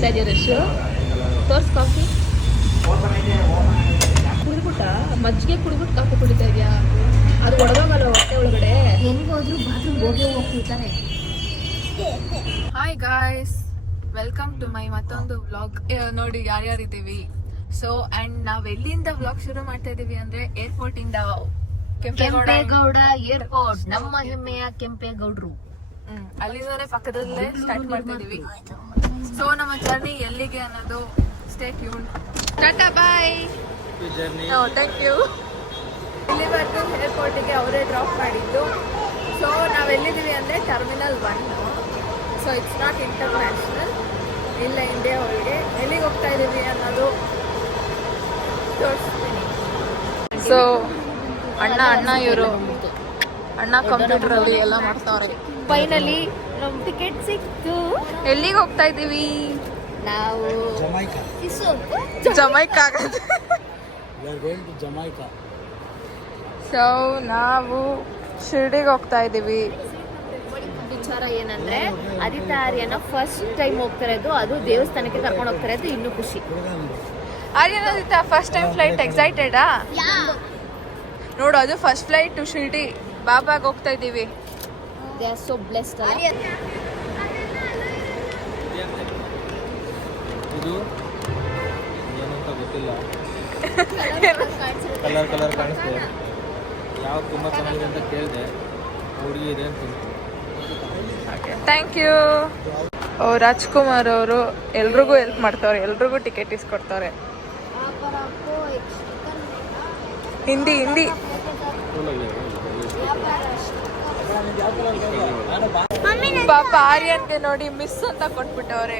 ಆಗ್ತಾ ಇದೆಯಾ rush? ತೋರ್ಸ್ coffee ಕುಡಿದ್ಬಿಟ್ಟ, ಮಜ್ಜಿಗೆ ಕುಡಿದ್ಬಿಟ್ಟು ಕಾಫಿ ಕುಡಿತಾ ಇದೆಯಾ? ಅದು ಒಡೆದೋಗಲ್ಲ ಹೊಟ್ಟೆ ಒಳಗಡೆ. ಎಲ್ಲಿಗೆ ಹೋದ್ರು ಬಾತ್ರೂಮ್ ಹೋಗ್ತಿರ್ತಾರೆ. Hi guys, welcome to my ಮತ್ತೊಂದು ವ್ಲಾಗ್. ನೋಡಿ ಯಾರ್ಯಾರಿದ್ದೀವಿ. ಸೊ ಅಂಡ್ ನಾವ್ ಎಲ್ಲಿಂದ ವ್ಲಾಗ್ ಶುರು ಮಾಡ್ತಾ ಇದೀವಿ ಅಂದ್ರೆ ಏರ್ಪೋರ್ಟ್ ಇಂದ. ಕೆಂಪೇಗೌಡ ಏರ್ಪೋರ್ಟ್, ನಮ್ಮ ಹೆಮ್ಮೆಯ ಕೆಂಪೇಗೌಡರು. ಅಲ್ಲಿಂದಾನೆ ಪಕ್ಕದಲ್ಲೇ ಸ್ಟಾರ್ಟ್ ಮಾಡ್ತಾ ಇದೀವಿ. ಸೊ ನಮ್ಮ ಜರ್ನಿ ಎಲ್ಲಿಗೆ ಅನ್ನೋದು stay tune. Tata bye. Thank you. ಇಲ್ಲಿವರೆಗೂ ಏರ್ಪೋರ್ಟಿಗೆ ಅವರೇ ಡ್ರಾಪ್ ಮಾಡಿದ್ದು. ಸೊ ನಾವೆಲ್ಲಿದ್ದೀವಿ ಅಂದರೆ terminal 1. So it's not international, ಇಲ್ಲ ಇಂಡಿಯಾ ಒಳಗೆ. ಎಲ್ಲಿಗೆ ಹೋಗ್ತಾ ಇದ್ದೀವಿ ಅನ್ನೋದು ತೋರಿಸ್ತೀನಿ. ಸೊ ಅಣ್ಣ ಇವರು ಕಂಪ್ಯೂಟರ್ ಅಲ್ಲಿ ಎಲ್ಲ ಮಾಡ್ತಾವ್ರೆ. ಫೈನಲಿ ನಮ್ ಟಿಕೆಟ್ ಸಿಕ್ತು. ಎಲ್ಲಿಗೆ ಹೋಗ್ತಾ ಇದ್ದೀವಿ ನಾವು? ಜಮೈಕಾ. ಸೊ ನಾವು ಶಿರ್ಡಿಗೆ ಹೋಗ್ತಾ ಇದ್ದೀವಿ. ವಿಚಾರ ಏನಂದ್ರೆ ಆದಿತ್ಯ ಆರ್ಯನ ಫಸ್ಟ್ ಟೈಮ್ ಹೋಗ್ತಾ ಇರೋದು, ಅದು ದೇವಸ್ಥಾನಕ್ಕೆ ಕರ್ಕೊಂಡು ಹೋಗ್ತಾ ಇರೋದು ಇನ್ನೂ ಖುಷಿ. ಆರ್ಯನ ಫಸ್ಟ್ ಟೈಮ್ ಫ್ಲೈಟ್ ಎಕ್ಸೈಟೆಡಾ? ನೋಡು, ಅದು ಫಸ್ಟ್ ಫ್ಲೈಟ್ ಟು ಶಿರ್ಡಿ ಬಾಬಾಗೆ ಹೋಗ್ತಾ ಇದ್ದೀವಿ. They are so blessed. ಇದು ಏನಂತ ಗೊತ್ತಿಲ್ಲ, ಕಲರ್ ಕಾಣಿಸ್ತೆ. ಯಾವ ತುಂಬ ಚೆನ್ನಾಗಿದೆ ಅಂತ ಕೇಳಿದೆ, ಹುಡುಗಿ ಇದೆ ಅಂತ. Thank you. ರಾಜ್ಕುಮಾರ್ ಅವರು ಎಲ್ರಿಗೂ ಹೆಲ್ಪ್ ಮಾಡ್ತಾವ್ರೆ, ಎಲ್ರಿಗೂ ಟಿಕೆಟ್ ಇಸ್ಕೊಡ್ತಾರೆ. ಹಿಂದಿ ಪಾಪ ಆರ್ಯನ್ಗೆ ನೋಡಿ ಮಿಸ್ ಅಂತ ಕೊಟ್ಬಿಟ್ಟವ್ರೆ.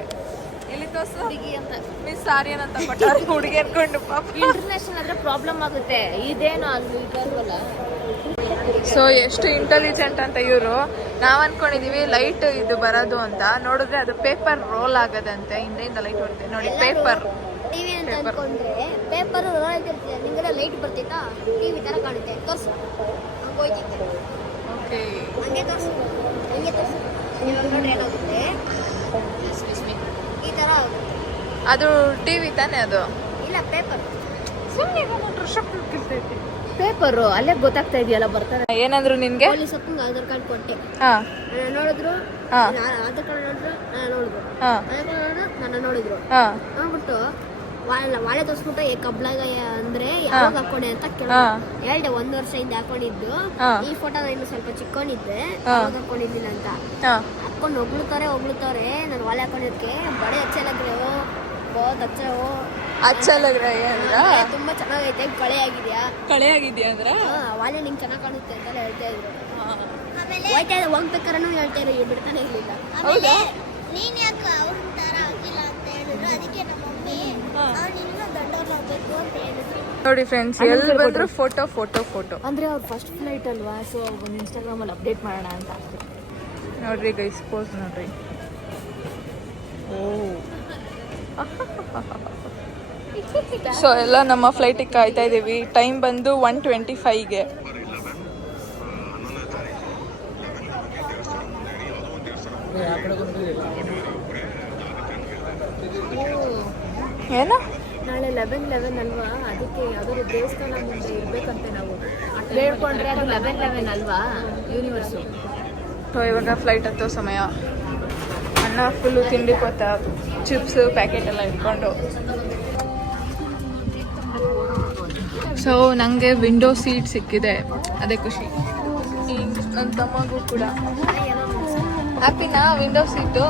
ಇಲ್ಲಿ ತೋರ್ಸು, ಮಿಸ್ ಆರ್ಯನ್ ಅಂತ ಕೊಟ್ಟವ್ರೆ ಹುಡುಗಿ ಅನ್ಕೊಂಡು. ಪಾಪ ಇಂಟರ್ನ್ಯಾಷನಲ್ ಆದ್ರೆ ಪ್ರಾಬ್ಲಮ್ ಆಗುತ್ತೆ, ಇದೇನು ಆಗಲ್ಲ. ಸೊ ಎಷ್ಟು ಇಂಟೆಲಿಜೆಂಟ್ ಅಂತ ಇವರು. ನಾವ್ ಅನ್ಕೊಂಡಿದೀವಿ ಲೈಟ್ ಇದು ಬರೋದು ಅಂತ, ನೋಡಿದ್ರೆ ಅದು ಪೇಪರ್ ರೋಲ್ ಆಗದಂತೆ. ಹಿಂದೆಯಿಂದ ಲೈಟ್ ಬರುತ್ತೆ ನೋಡಿ, ಪೇಪರ್ ಟಿವಿ ಅಂತ ಅನ್ಕೊಂಡ್ರೆ ಪೇಪರ್ ರೋಲ್ ಆಗಿರುತ್ತೆ. ನಿಂಗೆಲ್ಲ ಲೈಟ್ ಬರ್ತೈತಾ, ಟಿವಿ ತರ ಕಾಣುತ್ತೆ. ತೋರ್ಸು, ಹೋಯ್ತಿದ್ದೆ. ಓಕೆ, ಹಂಗೆ ತೋರ್ಸು. ಇವಾಗ ನೋಡ್ರಿ ಏನಾಗುತ್ತೆ, ಈ ತರ ಆಗುತ್ತೆ. ಅದು ಟಿವಿ ತಾನೆ? ಅದು ಇಲ್ಲ, ಪೇಪರ್. ಸುಮ್ಮನೆ ಪೇಪರು ಅಲ್ಲೇ ಗೊತ್ತಾಗ್ತಾ ಇದೆಯಲ್ಲ, ಬರ್ತಾರೆ. ಏನಂದ್ರು ನಿನ್ಗೆ? ಪೊಲೀಸ್ ಆಧಾರ್ ಕಾರ್ಡ್ ಕೊಟ್ಟೆ. ನೋಡಿದ್ರು, ಹಾ. ಆಧಾರ್ ಕಾರ್ಡ್ ನೋಡಿದ್ರು, ನೋಡಿದ್ರು. ಹಾ. ಆಧಾರ್ ಕಾರ್ಡ್ ನೋಡಿದ್ರು, ನನ್ನ ನೋಡಿದ್ರು. ನೋಡ್ಬಿಟ್ಟು ವಾಳೆ ತೋರ್ಸ್ಬಿಟ್ಟು ಕಬ್ಲಾಗ ಅಂದ್ರೆ ಯಾವಾಗ ಹಾಕೊಂಡೆ ಅಂತ ಹೇಳ್ದೆ. 1 ವರ್ಷದಿಂದ ಹಾಕೊಂಡಿದ್ದು. ಈ ಫೋಟೋ ಇನ್ನು ಸ್ವಲ್ಪ ಚಿಕ್ಕೊಂಡಿದ್ದೆ, ಯಾವಾಗ ಹಾಕೊಂಡಿದ್ದಿಲ್ಲ ಅಂತ. ಹಾಕೊಂಡು ಹೊಗಳುತ್ತಾರೆ ನಾನು ವಾಲೆ ಹಾಕೊಂಡಿದ್ಕೆ. ಬಡೆ ಹಚ್ಚಲಾಗ್ರೆ ಬಹುತ್ ಅಚ್ಚ ಲಗ್ ರಹಾ ಹೈ. ತುಂಬಾ ಚೆನ್ನಾಗೈತೆ, ಕಳೆ ಆಗಿದ್ಯಾ ಅಂದ್ರ ವಾಲೆ ನಿಂಗೆ ಚೆನ್ನಾಗ್ ಕಾಣುತ್ತೆ ಅಂತೆಲ್ಲ ಹೇಳ್ತಾ ಇದ್ರು. ಹೋಯ್ತಾ ಹೋಗ್ಬೇಕಾದ್ರೂ ಹೇಳ್ತಾ ಇದ್ರು, ಬಿಡ್ತಾನೆ ಇರ್ಲಿಲ್ಲ. ಹೌದಾ? ನೀನ್ ಯಾಕೆ ಅವ್ರ ತರ ಆಗಿಲ್ಲ ಅಂತ ಹೇಳಿದ್ರು, ಅದಕ್ಕೆ ನಮ್ಮ ಮಮ್ಮಿ ನೀನು ದೊಡ್ಡವ್ರಾಗಬೇಕು ಅಂತ ಹೇಳಿದ್ರು. ನೋಡಿ ಫ್ರೆಂಡ್ಸ್, ಎಲ್ಲಿ ಬಂದ್ರು ಫೋಟೋ ಅಂದ್ರೆ ಅವ್ರ ಫಸ್ಟ್ ಫ್ಲೈಟ್ ಅಲ್ವಾ, ಸೊ ಒಂದು ಇನ್ಸ್ಟಾಗ್ರಾಮ್ ಅಲ್ಲಿ ಅಪ್ಡೇಟ್ ಮಾಡೋಣ ಅಂತ. ನೋಡ್ರಿ ಗೈಸ್, ಪೋಸ್ ನೋಡ್ರಿ. ಸೊ ಎಲ್ಲ ನಮ್ಮ ಫ್ಲೈಟಿಗೆ ಕಾಯ್ತಾ ಇದೀವಿ. ಟೈಮ್ ಬಂದು 1:25ಗೆ. ಏನ ನಾಳೆ 11 ಅಲ್ವಾ, ಅದಕ್ಕೆ ಯಾವ್ದಾದ್ರು ದೇವಸ್ಥಾನ ಮುಂದೆ ಇರ್ಬೇಕಂತೆ. ನಾವು ಬೇಡ್ಕೊಂಡ್ರೆ ಅದು 11 ಅಲ್ವಾ, ಯೂನಿವರ್ಸು. ಸೊ ಇವಾಗ ಫ್ಲೈಟ್ ಹತ್ತೋ ಸಮಯ. ಅಣ್ಣ ಫುಲ್ಲು ತಿಂಡಿ ಕೊತ್ತ, ಚಿಪ್ಸ್ ಪ್ಯಾಕೆಟ್ ಎಲ್ಲ ಇಟ್ಕೊಂಡು. ಸೊ ನನಗೆ ವಿಂಡೋ ಸೀಟ್ ಸಿಕ್ಕಿದೆ, ಅದೇ ಖುಷಿ. ನನ್ನ ತಮ್ಮಗೂ ಕೂಡ. ಹ್ಯಾಪಿನಾ ವಿಂಡೋ ಸೀಟು?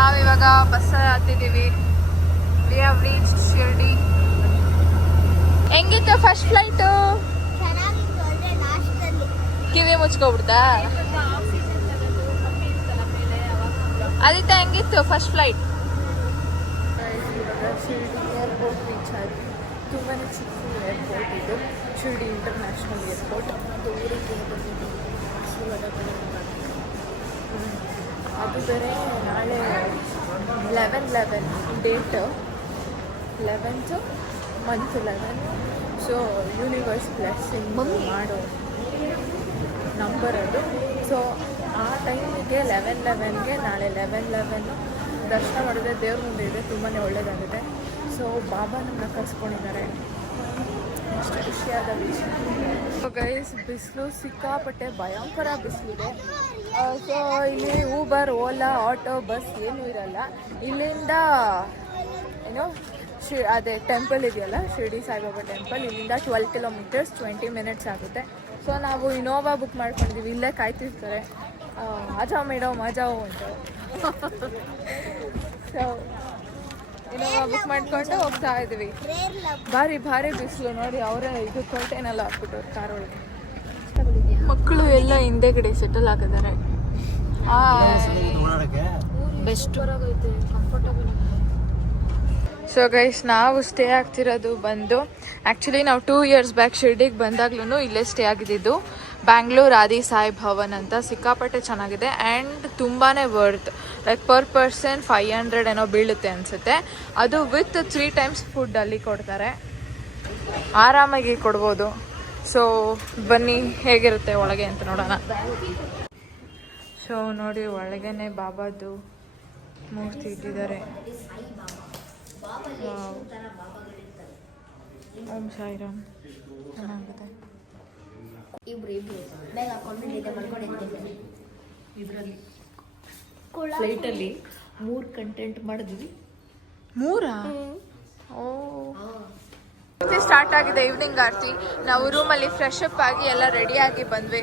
ನಾವಿವಾಗ ಬಸ್ಸಲ್ಲಿ ಹತ್ತಿದ್ದೀವಿ. We have reached Shirdi. ಹೆಂಗಿತ್ತು ಫಸ್ಟ್ ಫ್ಲೈಟು? ಚೆನ್ನಾಗಿತ್ತು, ಅಂದ್ರೆ ಲಾಸ್ಟಲ್ಲಿ ಕಿವಿ ಮುಚ್ಕೊಬಿಡ್ತಾ? ಆದಿತ್ಯ ಹೆಂಗಿತ್ತು first flight? Shirdi airport reach ಆಗಿ. ತುಂಬಾ ಚಿಕ್ಕ ಏರ್ಪೋರ್ಟ್ ಇದು, ಶಿರ್ಡಿ ಇಂಟರ್ನ್ಯಾಷನಲ್ ಏರ್ಪೋರ್ಟ್. ಅದು ಊರಿಗೆ ಬಂದಿದ್ದೀವಿ. ಅದು ಬೇರೆ ನಾಳೆ 11 date 11th month 11. So universe blessing ಮಾಡೋ ನಂಬರ್ ಅದು. ಸೊ ಆ ಟೈಮಿಗೆ 11:11ಗೆ ನಾಳೆ 11:11 ದರ್ಶನ ಮಾಡಿದ್ರೆ ದೇವ್ರ ಮುಂದೆ ಇದೆ, ತುಂಬಾ ಒಳ್ಳೆಯದಾಗುತ್ತೆ. ಸೊ ಬಾಬಾ ನಮ್ಮನ್ನ ಕರ್ಸ್ಕೊಂಡಿದ್ದಾರೆ. ಅಷ್ಟು ಖುಷಿಯಾದ ವಿಷಯ. ಗೈಸ್, ಬಿಸಿಲು ಸಿಕ್ಕಾಪಟ್ಟೆ ಭಯಂಕರ ಬಿಸಿಲಿದೆ. ಸೊ ಇಲ್ಲಿ ಊಬರ್, ಓಲಾ, ಆಟೋ, ಬಸ್ ಏನೂ ಇರಲ್ಲ. ಇಲ್ಲಿಂದ ಏನು ಅದೇ ಟೆಂಪಲ್ ಇದೆಯಲ್ಲ, ಶಿರ್ಡಿ ಸಾಯಿಬಾಬಾ ಟೆಂಪಲ್, ಇಲ್ಲಿಂದ 12 ಕಿಲೋಮೀಟರ್ಸ್ 20 ಮಿನಿಟ್ಸ್ ಆಗುತ್ತೆ. ಸೊ ನಾವು ಇನೋವಾ ಬುಕ್ ಮಾಡ್ಕೊಂಡಿದ್ದೀವಿ, ಇಲ್ಲೇ ಕಾಯ್ತಿರ್ತಾರೆ, ಆಜಾವ್ ಮೇಡಮ್ ಆಜಾವ್ ಅಂತ. ಸೊ ಇನೋವಾ ಬುಕ್ ಮಾಡ್ಕೊಂಡು ಹೋಗ್ತಾ ಇದ್ದೀವಿ. ಭಾರಿ ಭಾರಿ ಬಿಸಿಲು ನೋಡಿ, ಅವರೇ ಇದು ಕೊರಟೆನೆಲ್ಲ ಹಾಕ್ಬಿಟ್ಟು ಕಾರ್ ಒಳಗೆ. ಮಕ್ಕಳು ಎಲ್ಲ ಹಿಂದೆಗಡೆ ಸೆಟಲ್ ಆಗಿದ್ದಾರೆ. Best comfortable. ಸೊ ಗೈಸ್, ನಾವು ಸ್ಟೇ ಆಗ್ತಿರೋದು ಬಂದು ಆ್ಯಕ್ಚುಲಿ ನಾವು 2 years ಬ್ಯಾಕ್ ಶಿರ್ಡಿಗೆ ಬಂದಾಗ್ಲೂ ಇಲ್ಲೇ ಸ್ಟೇ ಆಗಿದ್ದು. ಬ್ಯಾಂಗ್ಳೂರ್ ಆದಿ ಸಾಯಿ ಭವನ್ ಅಂತ, ಸಿಕ್ಕಾಪಟ್ಟೆ ಚೆನ್ನಾಗಿದೆ ಆ್ಯಂಡ್ ತುಂಬಾ ವರ್ತ್. ಲೈಕ್ ಪರ್ ಪರ್ಸನ್ 500 ಏನೋ ಬೀಳುತ್ತೆ ಅನಿಸುತ್ತೆ. ಅದು ವಿತ್ 3 times ಫುಡ್ ಅಲ್ಲಿ ಕೊಡ್ತಾರೆ, ಆರಾಮಾಗಿ ಕೊಡ್ಬೋದು. ಸೊ ಬನ್ನಿ ಹೇಗಿರುತ್ತೆ ಒಳಗೆ ಅಂತ ನೋಡೋಣ. ಸೊ ನೋಡಿ, ಒಳಗೇನೆ ಬಾಬಾದು ಮೂರ್ತಿ ಇಟ್ಟಿದ್ದಾರೆ. ಓಂ ಸಾಯಿರಾಮ್, ಚೆನ್ನಾಗಿದೆ. ಇಬ್ರು ಬ್ಯಾಗ್ ಹಾಕೊಂಡು ನಿದ್ದೆ ಮಾಡ್ಕೊಂಡಿದ್ದೇವೆ. ಇದರಲ್ಲಿ ಫ್ಲೈಟಲ್ಲಿ 3 ಕಂಟೆಂಟ್ ಮಾಡಿದ್ವಿ. 3? ಓ, ಸ್ಟಾರ್ಟ್ ಆಗಿದೆ ಈವ್ನಿಂಗ್ ಆರ್ತಿ. ನಾವು ರೂಮಲ್ಲಿ ಫ್ರೆಶ್ ಅಪ್ ಆಗಿ ಎಲ್ಲ ರೆಡಿಯಾಗಿ ಬಂದ್ವಿ.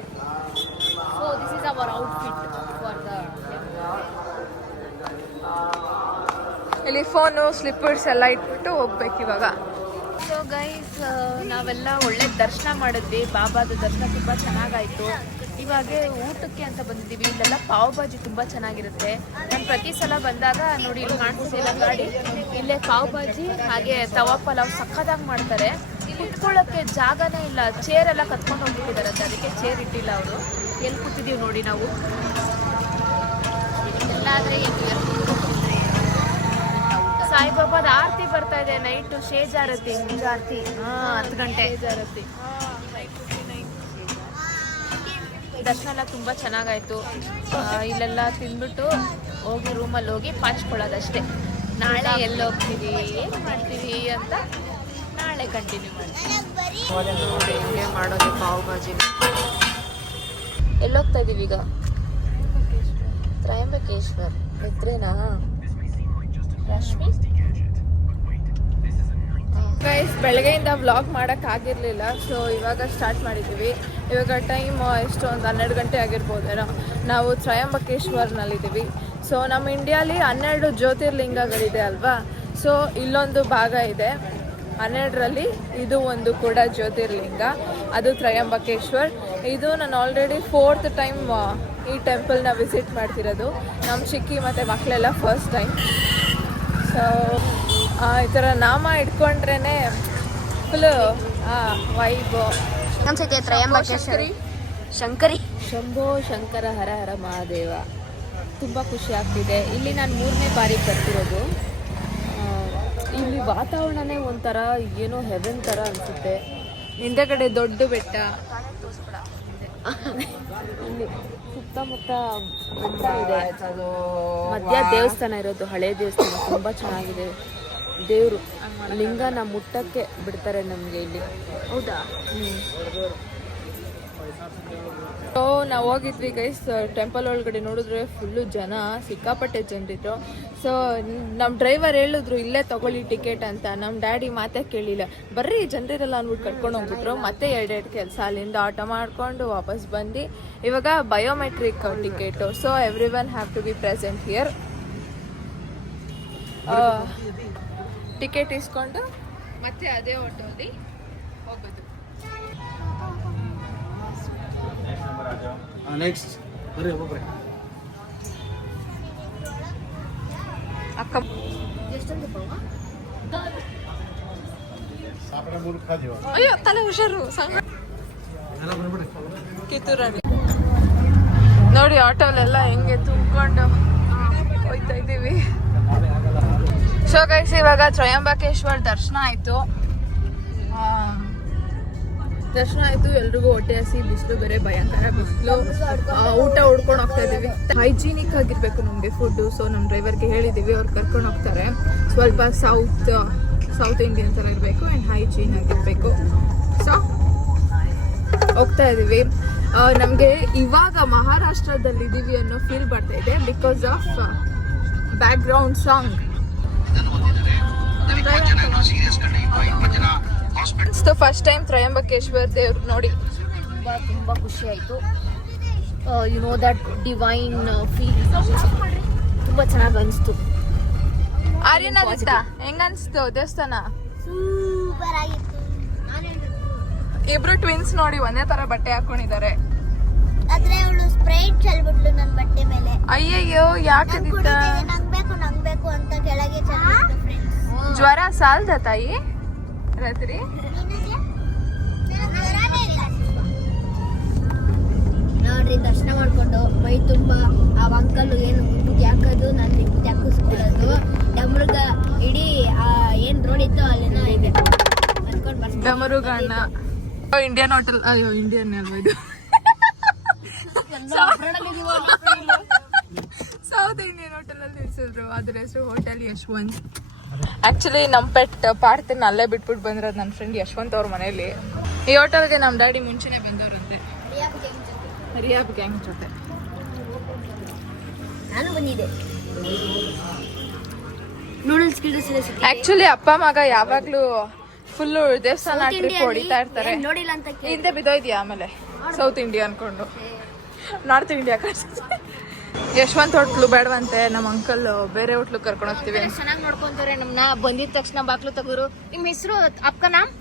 So this is our outfit for the ಇಲ್ಲಿ ಫೋನು, ಸ್ಲಿಪ್ಪರ್ಸ್ ಎಲ್ಲ ಇಟ್ಬಿಟ್ಟು ಹೋಗ್ಬೇಕು ಇವಾಗ. ಸೊ ಗೈಸ್, ನಾವೆಲ್ಲ ಒಳ್ಳೆ ದರ್ಶನ ಮಾಡಿದ್ವಿ. ಬಾಬಾದ ದರ್ಶನ ತುಂಬ ಚೆನ್ನಾಗಾಯಿತು. ಇವಾಗ ಊಟಕ್ಕೆ ಅಂತ ಬಂದಿದ್ದೀವಿ. ಇಲ್ಲೆಲ್ಲ ಪಾವ್ ಭಾಜಿ ತುಂಬ ಚೆನ್ನಾಗಿರುತ್ತೆ. ನಾನು ಪ್ರತಿ ಸಲ ಬಂದಾಗ ನೋಡಿ, ಇಲ್ಲಿ ಕಾಣಿಸ್ತಿಲ್ಲ ಗಾಡಿ, ಇಲ್ಲೇ ಪಾವ್ ಭಾಜಿ ಹಾಗೆ ತವಾ ಪಲಾವ್ ಸಕ್ಕದಾಗಿ ಮಾಡ್ತಾರೆ. ಕುತ್ಕೊಳ್ಳೋಕ್ಕೆ ಜಾಗನೇ ಇಲ್ಲ, ಚೇರ್ ಎಲ್ಲ ಕತ್ಕೊಂಡು ಹೋಗ್ಬಿಟ್ಟಿದ್ದಾರಂತೆ, ಅದಕ್ಕೆ ಚೇರ್ ಇಟ್ಟಿಲ್ಲ ಅವರು. ಎಲ್ಲಿ ಕೂತಿದ್ದೀವಿ ನೋಡಿ ನಾವು, ಎಲ್ಲಾದರೆ ಸಾಯಿಬಾಬಾದ ಆರತಿ ಬರ್ತಾ ಇದೆ. ನೈಟು ಶೇಜ್ ಆರತಿ, ಮುಂಜಾರತಿ 10 ಗಂಟೆ ಆರತಿ. ದರ್ಶನ ಎಲ್ಲ ತುಂಬ ಚೆನ್ನಾಗಾಯಿತು. ಇಲ್ಲೆಲ್ಲ ತಿಂದ್ಬಿಟ್ಟು ಹೋಗಿ ರೂಮಲ್ಲಿ ಹೋಗಿ ಪಾಚ್ಕೊಳ್ಳೋದಷ್ಟೇ. ನಾಳೆ ಎಲ್ಲಿ ಹೋಗ್ತೀವಿ, ಏನು ಮಾಡ್ತೀವಿ ಅಂತ ನಾಳೆ ಕಂಟಿನ್ಯೂ ಮಾಡ್ತೀವಿ. ನೋಡಿ ಹಿಂಗೆ ಮಾಡೋದು ಪಾವ್ ಭಾಜಿ. ಎಲ್ಲೋಗ್ತಾ ಇದ್ದೀವಿ ಈಗ? ತ್ರಯಂಬಕೇಶ್ವರ್. ನಿದ್ರೆನಾ ರಶ್ಮಿ? ಗೈಸ್, ಬೆಳಗ್ಗೆಯಿಂದ ವ್ಲಾಗ್ ಮಾಡೋಕ್ಕಾಗಿರಲಿಲ್ಲ. ಸೊ ಇವಾಗ ಸ್ಟಾರ್ಟ್ ಮಾಡಿದ್ದೀವಿ. ಇವಾಗ ಟೈಮ್ ಎಷ್ಟು, ಒಂದು 12 ಗಂಟೆ ಆಗಿರ್ಬೋದೇನೋ. ನಾವು ತ್ರಯಂಬಕೇಶ್ವರ್ನಲ್ಲಿದ್ದೀವಿ. ಸೊ ನಮ್ಮ ಇಂಡಿಯಾಲಿ 12 ಜ್ಯೋತಿರ್ಲಿಂಗಗಳಿದೆ ಅಲ್ವಾ. ಸೊ ಇಲ್ಲೊಂದು ಭಾಗ ಇದೆ 12ರಲ್ಲಿ, ಇದು ಒಂದು ಕೂಡ ಜ್ಯೋತಿರ್ಲಿಂಗ, ಅದು ತ್ರಯಂಬಕೇಶ್ವರ್. ಇದು ನಾನು ಆಲ್ರೆಡಿ 4th ಟೈಮ್ ಈ ಟೆಂಪಲ್ನ ವಿಸಿಟ್ ಮಾಡ್ತಿರೋದು. ನಮ್ಮ ಚಿಕ್ಕಿ ಮತ್ತು ಮಕ್ಕಳೆಲ್ಲ ಫಸ್ಟ್ ಟೈಮ್. ಸೊ ಈ ಥರ ನಾಮ ಇಟ್ಕೊಂಡ್ರೇ ಫುಲ್ ವೈಬ್. ಅನ್ಸೈತೆ ತ್ರಯಂಬಕೇಶ್ವರಿ ಶಂಕರಿ. ಶಂಭೋ ಶಂಕರ ಹರ ಹರ ಮಹಾದೇವ. ತುಂಬ ಖುಷಿ ಆಗ್ತಿದೆ. ಇಲ್ಲಿ ನಾನು 3ನೇ ಬಾರಿಗೆ ಬರ್ತಿರೋದು. ಇಲ್ಲಿ ವಾತಾವರಣನೇ ಒಂಥರ ಏನೋ ಹೆವೆನ್ ಥರ ಅನಿಸುತ್ತೆ. ಹಿಂದೆಗಡೆ ದೊಡ್ಡ ಬೆಟ್ಟ, ಇಲ್ಲಿ ಸುತ್ತಮುತ್ತ ಬೆಟ್ಟ ಇದೆ, ಮಧ್ಯ ದೇವಸ್ಥಾನ ಇರೋದು, ಹಳೆ ದೇವಸ್ಥಾನ ತುಂಬ ಚೆನ್ನಾಗಿದೆ. ದೇವರು ಲಿಂಗನ ಮುಟ್ಟಕ್ಕೆ ಬಿಡ್ತಾರೆ ನಮಗೆ ಇಲ್ಲಿ. ಹೌದಾ? ಸೊ ನಾವು ಹೋಗಿದ್ವಿ ಗೈಸ್, ಟೆಂಪಲ್ ಒಳಗಡೆ ನೋಡಿದ್ರೆ ಫುಲ್ಲು ಜನ, ಸಿಕ್ಕಾಪಟ್ಟೆ ಜನರಿದ್ರು. ಸೊ ನಮ್ಮ ಡ್ರೈವರ್ ಹೇಳಿದ್ರು ಇಲ್ಲೇ ತಗೊಳ್ಳಿ ಟಿಕೆಟ್ ಅಂತ. ನಮ್ಮ ಡ್ಯಾಡಿ ಮಾತೇ ಕೇಳಿಲ್ಲ, ಬರ್ರಿ ಜನರಿರಲ್ಲ ಅಂದ್ಬಿಟ್ಟು ಕರ್ಕೊಂಡು ಹೋಗ್ಬಿಟ್ರು. ಮತ್ತೆ 2 ಕೆಲಸ, ಅಲ್ಲಿಂದ ಆಟೋ ಮಾಡಿಕೊಂಡು ವಾಪಸ್ ಬಂದು ಇವಾಗ biometric ticket. So every one have to be present here. Ticket ಇಸ್ಕೊಂಡು ಮತ್ತೆ ಅದೇ ಆಟೋಲಿ ಹೋಗೋದು. ನೆಕ್ಸ್ಟ್ ಬರ್ರಿ ಒಬ್ಬೊಬ್ಬರೇ. ಅಕ್ಕ ಅಯ್ಯೋ ತಲೆ ಹುಷಾರು. ಕಿತ್ತೂರಲ್ಲಿ ನೋಡಿ ಆಟೋಲೆಲ್ಲ ಹೆಂಗೆ ತುಂಬಿಕೊಂಡು ಹೋಗ್ತಾ ಇದ್ದೀವಿ. ಸೊ ಗೈಸ್, ಇವಾಗ ತ್ರಯಂಬಕೇಶ್ವರ್ ದರ್ಶನ ಆಯಿತು. ದರ್ಶನ ಆಯ್ತು, ಎಲ್ರಿಗೂ ಹೊಟ್ಟೆ ಹಸಿ, ಬಿಸಿಲು ಬೇರೆ ಭಯಂಕರ ಬಿಸಿಲು, ಊಟ ಹುಡ್ಕೊಂಡು ಹೋಗ್ತಾ ಇದೀವಿ. ಹೈಜೀನಿಕ್ ಆಗಿರ್ಬೇಕು ನಮಗೆ ಫುಡ್ಡು. ಸೊ ನಮ್ಮ ಡ್ರೈವರ್ಗೆ ಹೇಳಿದ್ದೀವಿ, ಅವ್ರು ಕರ್ಕೊಂಡು ಹೋಗ್ತಾರೆ. ಸ್ವಲ್ಪ ಸೌತ್ ಇಂಡಿಯನ್ ಥರ ಇರಬೇಕು ಆ್ಯಂಡ್ ಹೈಜೀನ್ ಆಗಿರಬೇಕು. ಸೊ ಹೋಗ್ತಾ ಇದ್ದೀವಿ. ನಮಗೆ ಇವಾಗ ಮಹಾರಾಷ್ಟ್ರದಲ್ಲಿದ್ದೀವಿ ಅನ್ನೋ ಫೀಲ್ ಬರ್ತಾ ಇದೆ because of background song. First time Trimbakeshwar ದೇವ್ರು ನೋಡಿ ತುಂಬ ಖುಷಿ ಆಯಿತು. You know that divine feel ತುಂಬ ಚೆನ್ನಾಗಿ ಅನಿಸ್ತು. ಆರ್ಯನಾದಿತ್ತ ಹೆಂಗ ಅನ್ಸ್ತು ದೇವಸ್ಥಾನ? ಸೂಪರ್ ಆಗಿತ್ತು. ಇಬ್ರು ಟ್ವಿನ್ಸ್ ನೋಡಿ ಒಂದೇ ತರ ಬಟ್ಟೆ ಹಾಕೊಂಡಿದ್ದಾರೆ. ಆದ್ರೆ ಅವಳು ಸ್ಪ್ರೈಟ್ ಚೆಲ್ಬಿಟ್ಲು ನನ್ನ ಬಟ್ಟೆ ಮೇಲೆ. ಅಯ್ಯಯ್ಯೋ ಯಾಕೆ ನಂಗ್ ಬೇಕು ಅಂತ ಕೆಳಗೆ ಚೆಲ್ಬಿಟ್ಲು ಫ್ರೆಂಡ್ಸ್. ಜ್ವರ ಸಾಲ್ದ ತಾಯಿ ರಾತ್ರಿ? ನೋಡ್ರಿ, ದರ್ಶನ ಮಾಡ್ಕೊಂಡು ಮೈ ತುಂಬ ಆ ಅಂಕಲ್ ಏನು ಮುಟ್ಟಿಗೆ ಹಾಕೋದು, ನಾನು ನಿಂಬುತ್ತಿ ಹಾಕಿಸ್ಕೊಳ್ಳೋದು, ಡಮರುಗ ಇಡೀ ಏನು ರೋಡ್ ಇತ್ತು ಅಲ್ಲೆಲ್ಲ ಇದೆ ಅನ್ಕೊಂಡು ಬರ್ತೀನಿ. ಡಮರುಗಣ್ಣ ಇಂಡಿಯನ್ ಹೋಟೆಲ್, ಅಯ್ಯೋ ಇಂಡಿಯನ್ ಅಲ್ವಾ ಇದು, ಸೌತ್ ಇಂಡಿಯನ್ ಹೋಟೆಲ್ ಅಲ್ಲಿ ನಿಲ್ಸಿದ್ರು. ಅದ್ರ ಹೆಸರು ಹೋಟೆಲ್ ಯಶವಂತ್. ಆಕ್ಚುಲಿ ನಮ್ಮ ಪೆಟ್ ಪಾರ್ಥನ ಅಲ್ಲೇ ಬಿಟ್ಬಿಟ್ಟು ಬಂದಿರೋದು ನನ್ನ ಫ್ರೆಂಡ್ ಯಶವಂತ್ ಅವ್ರ ಮನೇಲಿ. ಈ ಹೋಟೆಲ್ಗೆ ನಮ್ಮ ಡ್ಯಾಡಿ ಮುಂಚೆನೆ ಬಂದವರಂತೆ, ರಿಯಾಬ್ ಗ್ಯಾಂಗ್ ಜೊತೆ. ನಾನು ಬಂದಿದ್ದೆ. ನೂಡಲ್ಸ್ ಆಕ್ಚುಲಿ ಅಪ್ಪ ಮಗ ಯಾವಾಗ್ಲೂ ಫುಲ್ ದೇವಸ್ಥಾನ ಟ್ರಿಪ್ ಹೊಡಿತಾ ಇರ್ತಾರೆ. ನೋಡಿಲ್ಲ ಅಂತ ಹಿಂದೆ ಬಿದ್ದೋಯ್ದ್ಯಾ ಆಮೇಲೆ ಸೌತ್ ಇಂಡಿಯಾ ಅನ್ಕೊಂಡು ನಾರ್ತ್ ಇಂಡಿಯಾ ಯಶವಂತ್ ಹೋಟ್ಲು ಬೇಡವಂತೆ, ನಮ್ಮ ಅಂಕಲ್ ಬೇರೆ ಹೋಟ್ಲು ಕರ್ಕೊಂಡು ಹೋಗ್ತೀವಿ. ಚೆನ್ನಾಗಿ ನೋಡ್ಕೊಂತಾರೆ ನಮ್ಮನ್ನ. ಬಂದಿದ ತಕ್ಷಣ ಬಾಕ್ಲು ತಗೋರು. ನಿಮ್ಮ ಹೆಸರು ಅಪ್ಪ ನಾಮ್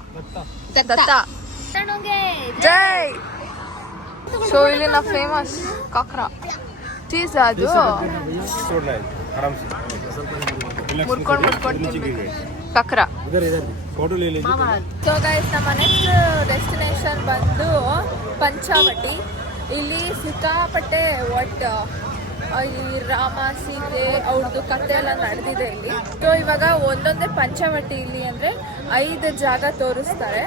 ದತ್ತ. ಜೈ. ಸೊ ಇಲ್ಲಿನ ಫೇಮಸ್ ಕಾಕ್ರಾ ಚೀಸ್, ಅದು ಮುರ್ಕೊಂಡು ತಿನ್ಬೇಕು ಕಾಕ್ರಾ. ಸೊ ಗೈಸ್, ನಮ್ಮ ನೆಕ್ಸ್ಟ್ ಡೆಸ್ಟಿನೇಷನ್ ಬಂದು ಪಂಚವಟಿ. ಇಲ್ಲಿ ಸಿಕ್ಕಾಪಟ್ಟೆ ಈ ರಾಮ ಸೀತೆ ಅವ್ರದ್ದು ಕತೆ ಎಲ್ಲ ನಡೆದಿದೆ ಇಲ್ಲಿ. ಸೊ ಇವಾಗ ಒಂದೊಂದೇ ಪಂಚವಟಿ ಇಲ್ಲಿ ಅಂದರೆ 5 ಜಾಗ ತೋರಿಸ್ತಾರೆ.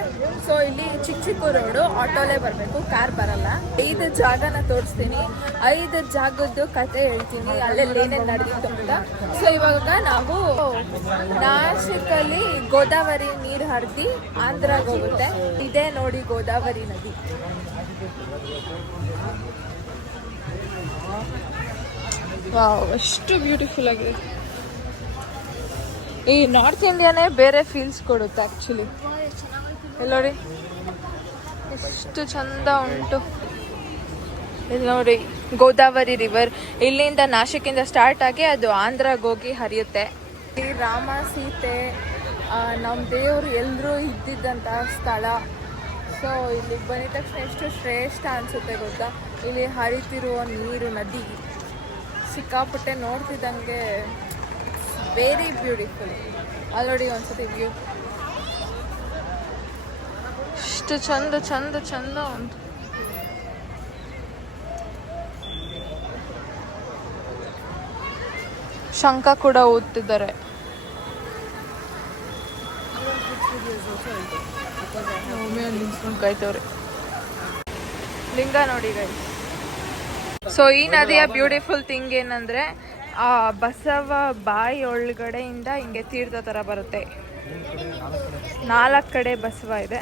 ಸೊ ಇಲ್ಲಿ ಚಿಕ್ಕ ಚಿಕ್ಕ ರೋಡು, ಆಟೋಲೇ ಬರಬೇಕು, ಕಾರ್ ಬರಲ್ಲ. 5 ಜಾಗನ ತೋರಿಸ್ತೀನಿ, 5 ಜಾಗದ್ದು ಕತೆ ಹೇಳ್ತೀನಿ, ಅಲ್ಲೆಲ್ಲಿ ಏನೇನು ನಡೆದಿತ್ತು ಅಂತ. ಸೊ ಇವಾಗ ನಾವು ನಾಸಿಕಲ್ಲಿ ಗೋದಾವರಿ ನೀರು ಹರಿದು ಆಂಧ್ರಾಗ ಹೋಗುತ್ತೆ. ಇದೇ ನೋಡಿ ಗೋದಾವರಿ ನದಿ. ವಾವ್, ಎಷ್ಟು ಬ್ಯೂಟಿಫುಲ್ ಆಗಿದೆ. ಈ ನಾರ್ತ್ ಇಂಡಿಯಾನೇ ಬೇರೆ ಫೀಲ್ಸ್ ಕೊಡುತ್ತೆ ಆ್ಯಕ್ಚುಲಿ. ಇಲ್ಲಿ ನೋಡಿ ಎಷ್ಟು ಚಂದ ಉಂಟು. ಇಲ್ಲಿ ನೋಡಿ ಗೋದಾವರಿ ರಿವರ್, ಇಲ್ಲಿಂದ ನಾಶಿಕಿಂದ ಸ್ಟಾರ್ಟ್ ಆಗಿ ಅದು ಆಂಧ್ರಾಗ ಹೋಗಿ ಹರಿಯುತ್ತೆ. ಈ ರಾಮ ಸೀತೆ ನಮ್ಮ ದೇವರು ಎಲ್ಲರೂ ಇದ್ದಿದ್ದಂಥ ಸ್ಥಳ. ಸೊ ಇಲ್ಲಿಗೆ ಬಂದಿದ ತಕ್ಷಣ ಎಷ್ಟು ಶ್ರೇಷ್ಠ ಅನಿಸುತ್ತೆ ಗೊತ್ತಾ. ಇಲ್ಲಿ ಹರಿತಿರುವ ನೀರು, ನದಿ ಸಿಕ್ಕಾಪಟ್ಟೆ ನೋಡ್ತಿದ್ದಂಗೆ ವೆರಿ ಬ್ಯೂಟಿಫುಲ್. ಅಲ್ಲಿ ಒಂದ್ಸತಿ ವ್ಯೂ ಎಷ್ಟು ಚಂದ ಚಂದ ಚಂದ ಉಂಟು. ಶಂಖ ಕೂಡ ಓದ್ತಿದ್ದಾರೆ. ಕಾಯ್ತವ್ರೆ ಲಿಂಗ ನೋಡಿ ಗೈಸ್. ಸೊ ಈ ನದಿಯ ಬ್ಯೂಟಿಫುಲ್ ಥಿಂಗ್ ಏನಂದ್ರೆ ಆ ಬಸವ ಬಾಯಿ ಒಳಗಡೆಯಿಂದ ಹಿಂಗೆ ತೀರ್ಥ ಥರ ಬರುತ್ತೆ. 4 ಕಡೆ ಬಸವ ಇದೆ.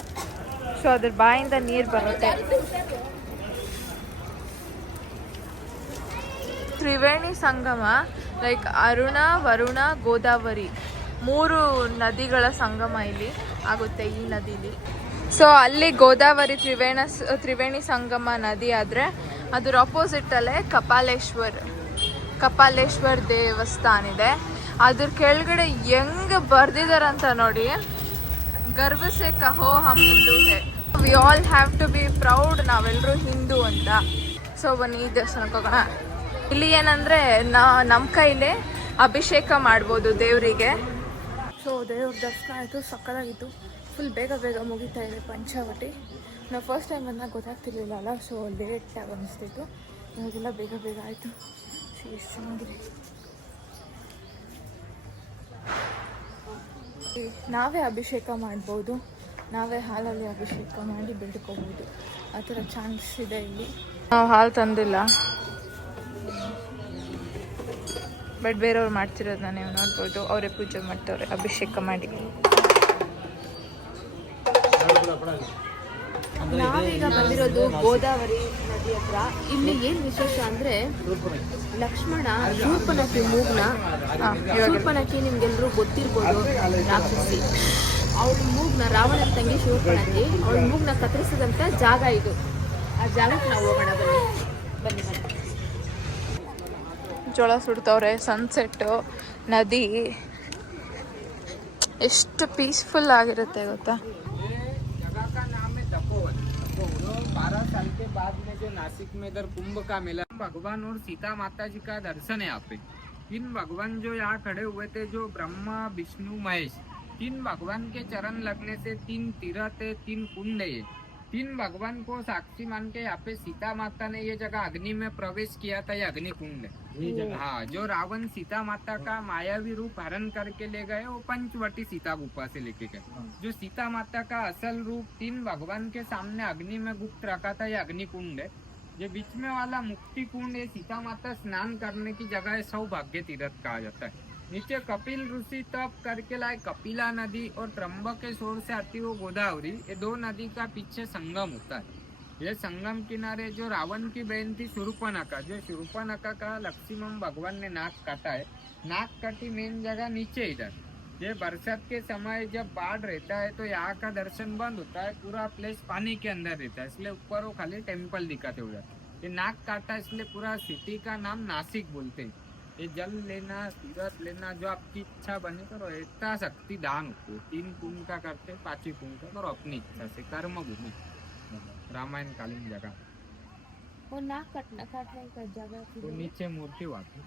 ಸೊ ಅದ್ರ ಬಾಯಿಂದ ನೀರು ಬರುತ್ತೆ. ತ್ರಿವೇಣಿ ಸಂಗಮ, ಲೈಕ್ ಅರುಣ, ವರುಣ, ಗೋದಾವರಿ 3 ನದಿಗಳ ಸಂಗಮ ಇಲ್ಲಿ ಆಗುತ್ತೆ ಈ ನದಿಲಿ. ಸೊ ಅಲ್ಲಿ ಗೋದಾವರಿ ತ್ರಿವೇಣಿ ಸಂಗಮ ನದಿ ಆದರೆ ಅದ್ರ ಅಪೋಸಿಟಲ್ಲೇ ಕಪಾಲೇಶ್ವರ್ ದೇವಸ್ಥಾನ ಇದೆ. ಅದ್ರ ಕೆಳಗಡೆ ಹೆಂಗೆ ಬರ್ದಿದಾರಂತ ನೋಡಿ, ಗರ್ವ ಸೆ ಕಹೋ ಹಮ್ ಹಿಂದೂ ಹೇ, we all have to be proud, ನಾವೆಲ್ಲರೂ ಹಿಂದೂ ಅಂತ. ಸೊ ಬನ್ನಿ ಈ ದೇವಸ್ಥಾನಕ್ಕೆ ಹೋಗೋಣ. ಇಲ್ಲಿ ಏನಂದರೆ ನಮ್ಮ ಕೈಲೇ ಅಭಿಷೇಕ ಮಾಡ್ಬೋದು ದೇವರಿಗೆ. ಸೊ ದೇವ್ರ ದರ್ಶನ ಆಯಿತು, ಸಕ್ಕತ್ತಾಗಿತ್ತು. ಫುಲ್ ಬೇಗ ಮುಗಿತಾ ಇದೆ ಪಂಚವಟಿ. ನಾವು ಫಸ್ಟ್ ಟೈಮ್ ಬಂದಾಗ ಗೊತ್ತಾಗ್ತಿರ್ಲಿಲ್ಲ ಅಲ್ಲ, ಸೊ ಲೇಟಾಗಿ ಅನಿಸ್ತಿತ್ತು. ಇವಾಗೆಲ್ಲ ಬೇಗ ಆಯಿತು. ಎಷ್ಟು ಚೆನ್ನಾಗಿದೆ. ನಾವೇ ಅಭಿಷೇಕ ಮಾಡ್ಬೋದು ನಾವೇ ಹಾಲಲ್ಲಿ ಅಭಿಷೇಕ ಮಾಡಿ ಬೇಡ್ಕೋಬೋದು. ಆ ಥರ ಚಾನ್ಸ್ ಇದೆ ಇಲ್ಲಿ. ನಾವು ಹಾಲು ತಂದಿಲ್ಲ, ಬಟ್ ಬೇರೆಯವ್ರು ಮಾಡ್ತಿರೋದನ್ನ ನೀವು ನೋಡ್ಬೋದು. ಅವರೇ ಪೂಜೆ ಮಾಡ್ತವ್ರೆ ಅಭಿಷೇಕ ಮಾಡಿ. ನಾವೀಗ ಬಂದಿರೋದು ಗೋದಾವರಿ ನದಿ ಹತ್ರ. ಇಲ್ಲಿ ಏನು ವಿಶೇಷ ಅಂದರೆ ಲಕ್ಷ್ಮಣ ಶೂರ್ಪನಖಿ ಮೂಗ್ನ, ಶೂರ್ಪನಖಿ ನಿಮ್ಗೆಲ್ಲರೂ ಗೊತ್ತಿರ್ಬೋದು, ರಾಕ್ಷಸಿ. ಅವಳ ಮೂಗ್ನ, ರಾವಣನ ತಂಗಿ ಶೂರ್ಪನಖಿ, ಅವಳ ಮೂಗ್ನ ಕತ್ತರಿಸಿದಂಥ ಜಾಗ ಇದು. ಆ ಜಾಗಕ್ಕೆ ನಾವು ಹೋಗೋಣ, ಬನ್ನಿ. ಜೋಳ ಸುಡ್ತವ್ರೆ, ಸನ್ಸೆಟ್ಟು, ನದಿ ಎಷ್ಟು ಪೀಸ್ಫುಲ್ ಆಗಿರುತ್ತೆ ಗೊತ್ತಾ. 12 साल के बाद में जो नासिक में इधर कुंभ का मेला, भगवान और सीता माता जी का दर्शन है यहाँ पे। 3 भगवान जो यहाँ खड़े हुए थे, जो ब्रह्मा विष्णु महेश, 3 भगवान के चरण लगने से 3 तीर्थ है, 3 कुंड है। 3 भगवान को साक्षी मान के यहाँ पे सीता माता ने ये जगह अग्नि में प्रवेश किया था, ये अग्नि कुंड है। हाँ, जो रावण सीता माता का मायावी रूप हरण करके ले गए, वो पंचवटी सीता गुफा से लेके गए। जो सीता माता का असल रूप 3 भगवान के सामने अग्नि में गुप्त रखा था, ये अग्नि कुंड है। जो बीच में वाला मुक्ति कुंड है, सीता माता स्नान करने की जगह है, सौभाग्य तीर्थ कहा जाता है। नीचे कपिल ऋषि तप करके लाए कपिला नदी, और त्र्यंबकेश्वर से आती वो गोदावरी, ये 2 नदी का पीछे संगम होता है। ये संगम किनारे जो रावण की बहन थी शूर्पणखा, जो शूर्पणखा का लक्ष्मण भगवान ने नाक काटा है, नाक काटी मेन जगह नीचे इधर। ये बरसात के समय जब बाढ़ रहता है तो यहाँ का दर्शन बंद होता है, पूरा प्लेस पानी के अंदर रहता है, इसलिए ऊपर वो खाली टेम्पल दिखाते हुए। ये नाक काटा इसलिए पूरा सिटी का नाम नासिक बोलते हैं। ये जल लेना, तीर्थ लेना, जो आपकी इच्छा बने करो, इतना शक्ति दान होते। 3 कुंड का करते, 5 कुंड का करो अपनी इच्छा से, कर्म भूमि, रामायण कालीन जगह। वो नाक काटने का जगह वो नीचे मूर्ति वाकी,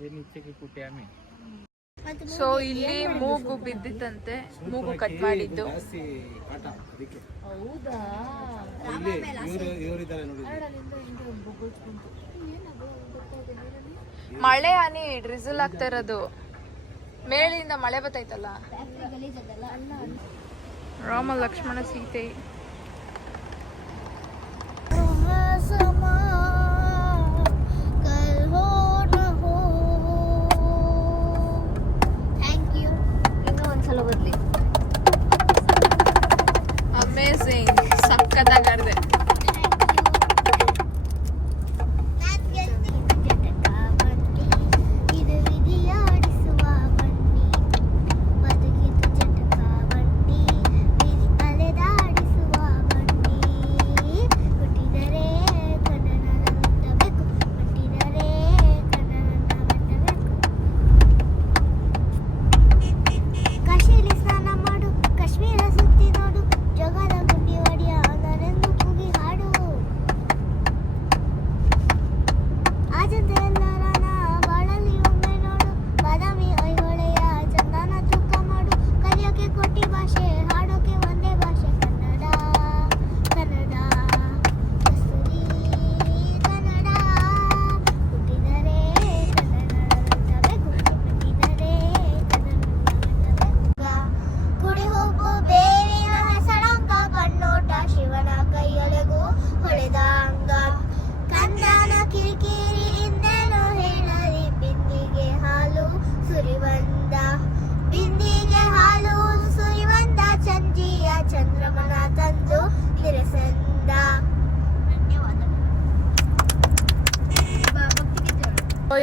ये नीचे की कुटिया में। ಸೊ ಇಲ್ಲಿ ಮೂಗು ಬಿದ್ದಿತ್ತಂತೆ, ಮೂಗು ಕಟ್ ಮಾಡಿದ್ದು. ಹೌದಾ? ಮಳೆ ಹನಿ ಡ್ರಿಸಲ್ ಆಗ್ತಾ ಇರೋದು, ಮೇಲಿಂದ ಮಳೆ ಬರ್ತೈತಲ್ಲ. ರಾಮ ಲಕ್ಷ್ಮಣ ಸೀತೆ. ಅಮೇಝಿಂಗ್, ಸಕ್ಕತ್ತಾಗಿದೆ.